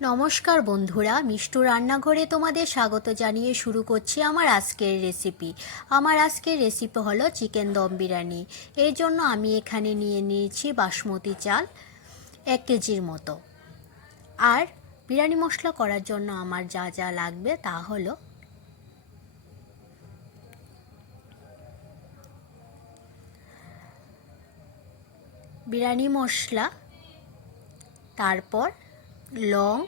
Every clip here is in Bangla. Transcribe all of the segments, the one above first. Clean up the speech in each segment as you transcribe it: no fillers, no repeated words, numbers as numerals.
নমস্কার বন্ধুরা, মিষ্টু রান্নাঘরে তোমাদের স্বাগত জানিয়ে শুরু করছি আমার আজকের রেসিপি। আমার আজকের রেসিপি হলো চিকেন দম বিরিয়ানি। এর জন্য আমি এখানে নিয়ে নিয়েছি বাসমতি চাল 1 কেজির মতো। আর বিরিয়ানি মশলা করার জন্য আমার যা যা লাগবে তা হলো বিরিয়ানি মশলা, তারপর লং,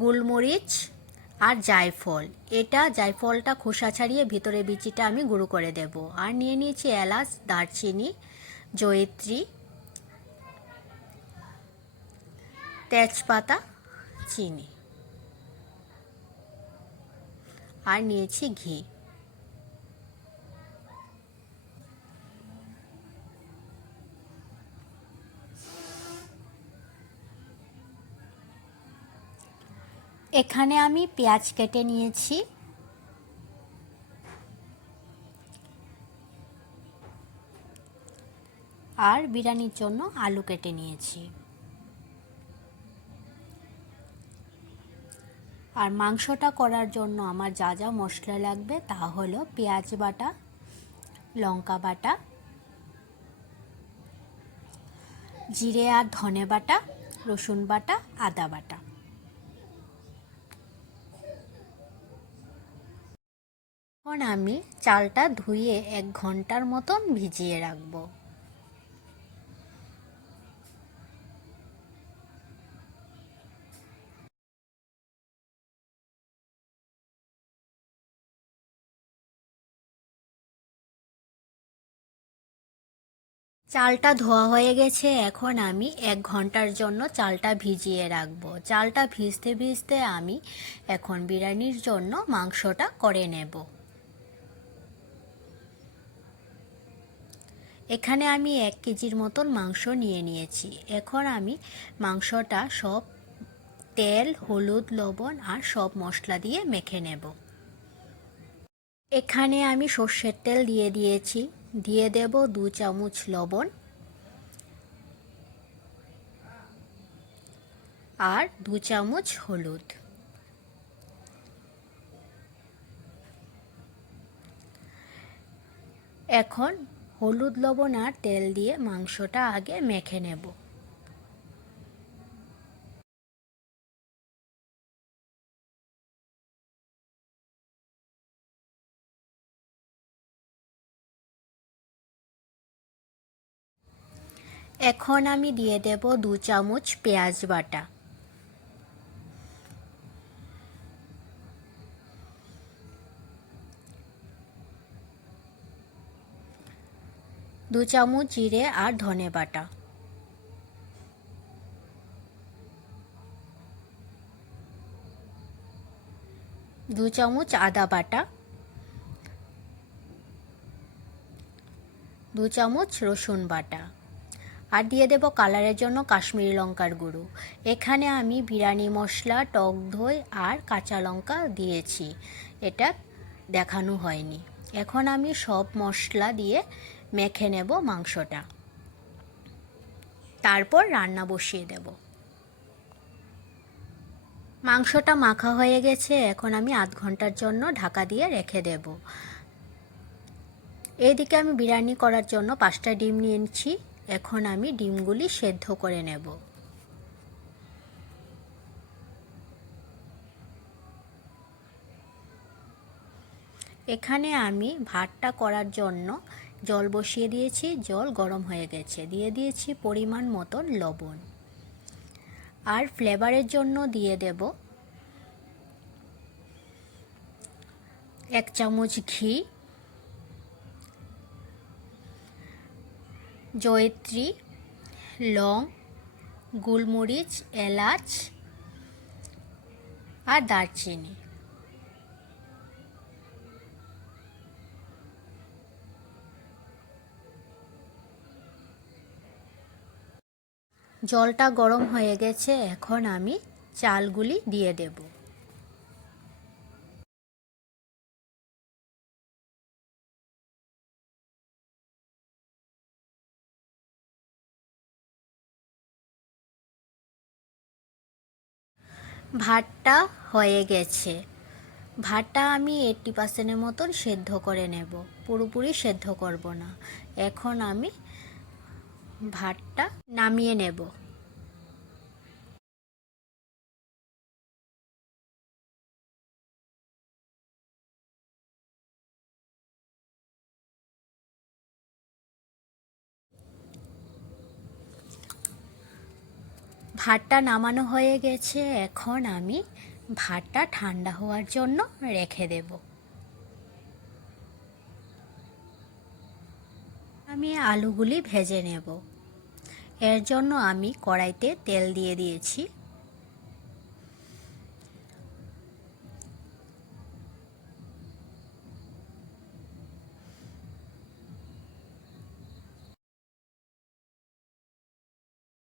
গোলমরিচ আর জায়ফল। জায়ফলটা খোসা ছাড়িয়ে ভিতরে বিচিটা আমি গুঁড়ো করে দেব। আর নিয়ে নিয়েছি এলাচ, দারচিনি, জয়িত্রী, তেজপাতা, চিনি, আর নিয়েছি ঘি। এখানে আমি পেঁয়াজ কেটে নিয়েছি, আর বিরিয়ানির জন্য আলু কেটে নিয়েছি। আর মাংসটা করার জন্য আমার যা যা মশলা লাগবে তা হলো পেঁয়াজ বাটা, লঙ্কা বাটা, জিরে আর ধনে বাটা, রসুন বাটা, আদা বাটা। এখন আমি চালটা ধুয়ে 1 ঘন্টার মতন ভিজিয়ে রাখবো। চালটা ধোয়া হয়ে গেছে, এখন আমি 1 ঘন্টার জন্য চালটা ভিজিয়ে রাখবো। চালটা ভিজতে ভিজতে আমি এখন বিরিয়ানির জন্য মাংসটা করে নেব। এখানে আমি 1 কেজির মতন মাংস নিয়ে নিয়েছি। এখন আমি মাংসটা সব তেল, হলুদ, লবণ আর সব মশলা দিয়ে মেখে নেব। এখানে আমি সর্ষের তেল দিয়ে দিয়েছি, দিয়ে দেব 2 চামচ লবণ আর 2 চামচ হলুদ। এখন হলুদ, লবণ আর তেল দিয়ে মাংসটা আগে মেখে নেব। এখন আমি দিয়ে দেব 2 চামচ পেঁয়াজ বাটা, 2 চামচ জিরে আর ধনে বাটা, 2 চামচ আদা বাটা, 2 চামচ রসুন বাটা, আর দিয়ে দেব কালারের জন্য কাশ্মীরি লঙ্কার গুঁড়ো। এখানে আমি বিরিয়ানি মশলা, টক দই আর কাঁচা লঙ্কা দিয়েছি, এটা দেখানো হয়নি। এখন আমি সব মশলা দিয়ে মেখে নেব মাংসটা, তারপর রান্না বসিয়ে দেব। মাংসটা মাখা হয়ে গেছে, এখন আমি আধ ঘন্টার জন্য ঢাকা দিয়ে রেখে দেব। এইদিকে আমি বিরিয়ানি করার জন্য 5টা ডিম নিয়েছি। এখন আমি ডিমগুলি সেদ্ধ করে নেব। এখানে আমি ভাতটা করার জন্য জল বসিয়ে দিয়েছি, জল গরম হয়ে গেছে, দিয়ে দিয়েছি পরিমাণ মতন লবণ। আর ফ্লেভারের জন্য দিয়ে দেব 1 চামচ ঘি, জয়িত্রী, লং, গোলমরিচ, এলাচ আর দারচিনি। জলটা গরম হয়ে গেছে, এখন আমি চালগুলি দিয়ে দেব। ভাতটা হয়ে গেছে। ভাতটা আমি 80% মতন সেদ্ধ করে নেব, পুরোপুরি সেদ্ধ করব না। এখন আমি ভাতটা নামিয়ে নেব। ভাতটা নামানো হয়ে গেছে। এখন আমি ভাতটা ঠান্ডা হওয়ার জন্য রেখে দেব। আমি আলুগুলি ভেজে নেব। এর জন্য আমি কড়াইতে তেল দিয়ে দিয়েছি।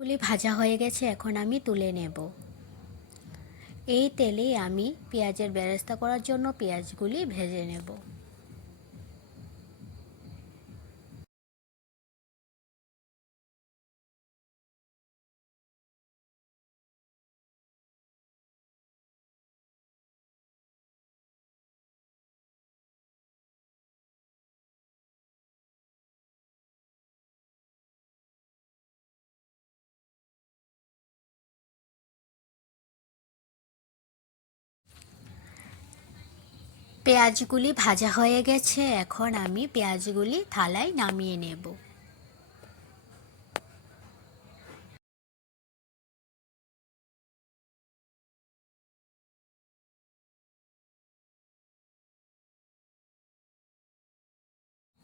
গুলি ভাজা হয়ে গেছে, এখন আমি তুলে নেব। এই তেলেই আমি পেঁয়াজের বেরেস্তা করার জন্য পেঁয়াজগুলি ভেজে নেব। পেঁয়াজগুলি ভাজা হয়ে গেছে, এখন আমি পেঁয়াজগুলি থালায় নামিয়ে নেব।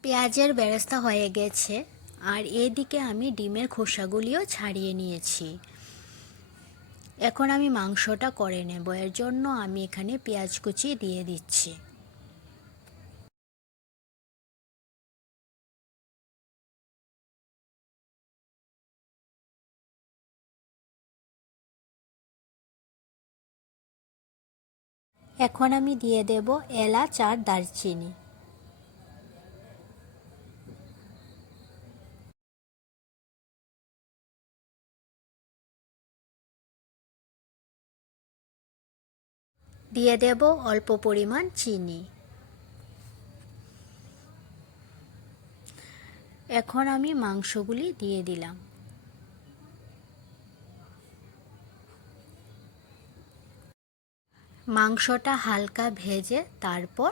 পেঁয়াজের বেরেস্তা হয়ে গেছে, আর এদিকে আমি ডিমের খোসাগুলিও ছাড়িয়ে নিয়েছি। এখন আমি মাংসটা করে নেব। এর জন্য আমি এখানে পেঁয়াজ কুচি দিয়ে দিচ্ছি। এখন আমি দিয়ে দেব এলাচ আর দারচিনি। দিয়ে দেব অল্প পরিমাণ চিনি। এখন আমি মাংসগুলি দিয়ে দিলাম। মাংসটা হালকা ভেজে তারপর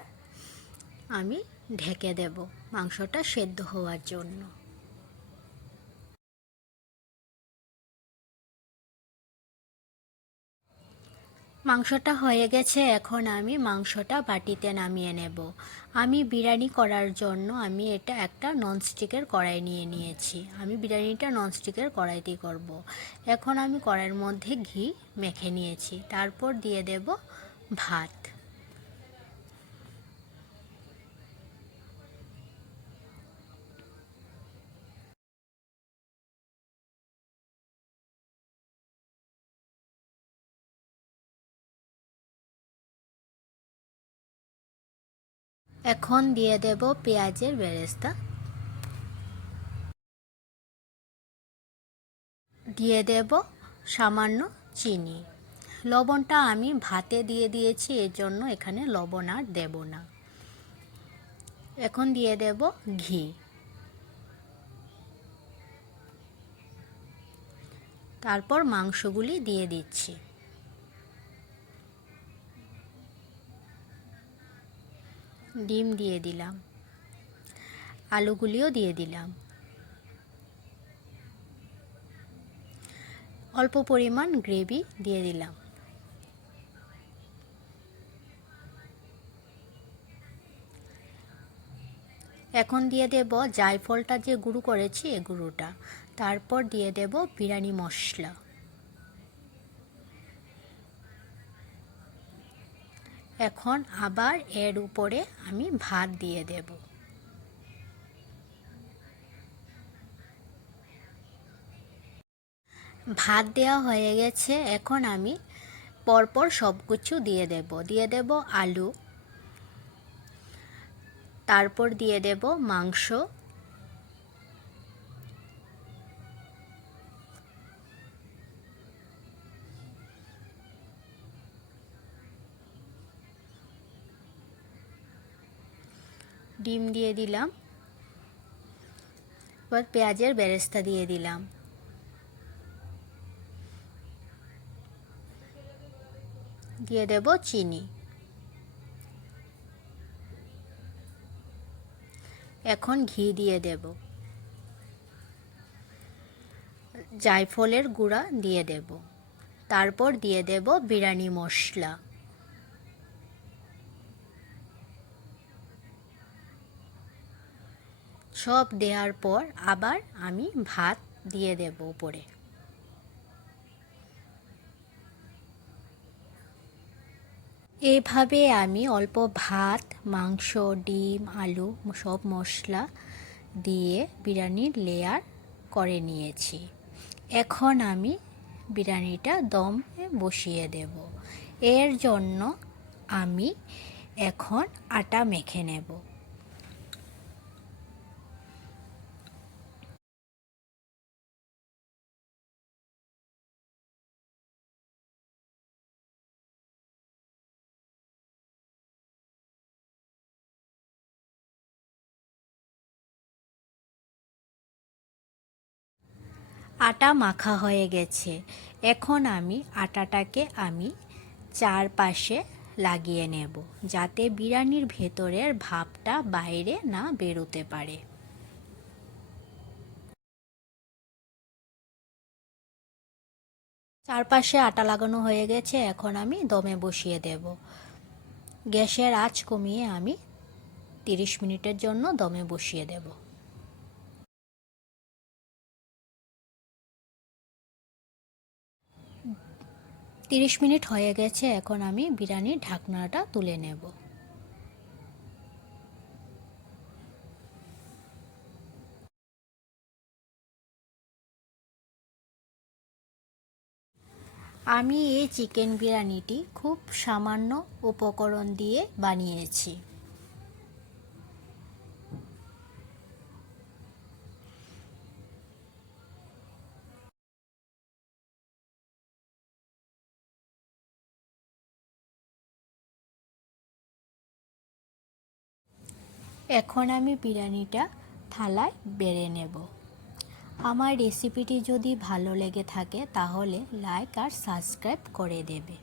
আমি ঢেকে দেব মাংসটা সেদ্ধ হওয়ার জন্য। মাংসটা হয়ে গেছে, এখন আমি মাংসটা বাটিতে নামিয়ে নেব। আমি বিরিয়ানি করার জন্য আমি এটা একটা ননস্টিকের কড়াই নিয়ে নিয়েছি। আমি বিরিয়ানিটা ননস্টিকের কড়াইতেই করব। এখন আমি কড়াইয়ের মধ্যে ঘি মেখে নিয়েছি, তারপর দিয়ে দেব ভাত। এখন দিয়ে দেব পেঁয়াজের বেরেস্তা। দিয়ে দেব সামান্য চিনি। লবণটা আমি ভাতে দিয়ে দিয়েছি, এর জন্য এখানে লবণ আর দেব না। এখন দিয়ে দেব ঘি। তারপর মাংসগুলি দিয়ে দিচ্ছি। ডিম দিয়ে দিলাম, আলুগুলিও দিয়ে দিলাম। অল্প পরিমাণ গ্রেভি দিয়ে দিলাম। এখন দিয়ে দেব জায়ফলটা যে গুঁড়ো করেছি এই গুঁড়োটা। তারপর দিয়ে দেব বিরিয়ানি মশলা। এখন আবার এর উপরে আমি ভাত দিয়ে দেব। ভাত দেওয়া হয়ে গেছে, এখন আমি পরপর সব কিছু দিয়ে দেব। দিয়ে দেব আলু, তারপর দিয়ে দেব মাংস, ডিম দিয়ে দিলাম, এবার পেঁয়াজের বেরেস্তা দিয়ে দিলাম, দিয়ে দেব চিনি। এখন ঘি দিয়ে দেব, জায়ফলের গুঁড়া দিয়ে দেব, তারপর দিয়ে দেব বিরিয়ানি মশলা। সব দেওয়ার পর আবার আমি ভাত দিয়ে দেব উপরে। এভাবে আমি অল্প ভাত, মাংস, ডিম, আলু সব মশলা দিয়ে বিরিয়ানির লেয়ার করে নিয়েছি। এখন আমি বিরিয়ানিটা দমে বসিয়ে দেব। এর জন্য আমি এখন আটা মেখে নেব। আটা মাখা হয়ে গেছে। এখন আটাটাকে চারপাশে লাগিয়ে নেব, যাতে বিরিয়ানির ভেতরের ভাপটা বাইরে না বেরোতে পারে। চারপাশে আটা লাগানো হয়ে গেছে, এখন আমি দমে বসিয়ে দেব। গ্যাসের আঁচ কমিয়ে আমি 30 মিনিটের জন্য দমে বসিয়ে দেব। 30 মিনিট হয়ে গেছে, এখন আমি বিরিয়ানির ঢাকনাটা তুলে নেব। আমি এই চিকেন বিরিয়ানিটি খুব সামান্য উপকরণ দিয়ে বানিয়েছি। এখন আমি বিরিয়ানিটা থালায় বেড়ে নেব। আমার রেসিপিটি যদি ভালো লেগে থাকে তাহলে লাইক আর সাবস্ক্রাইব করে দেবে।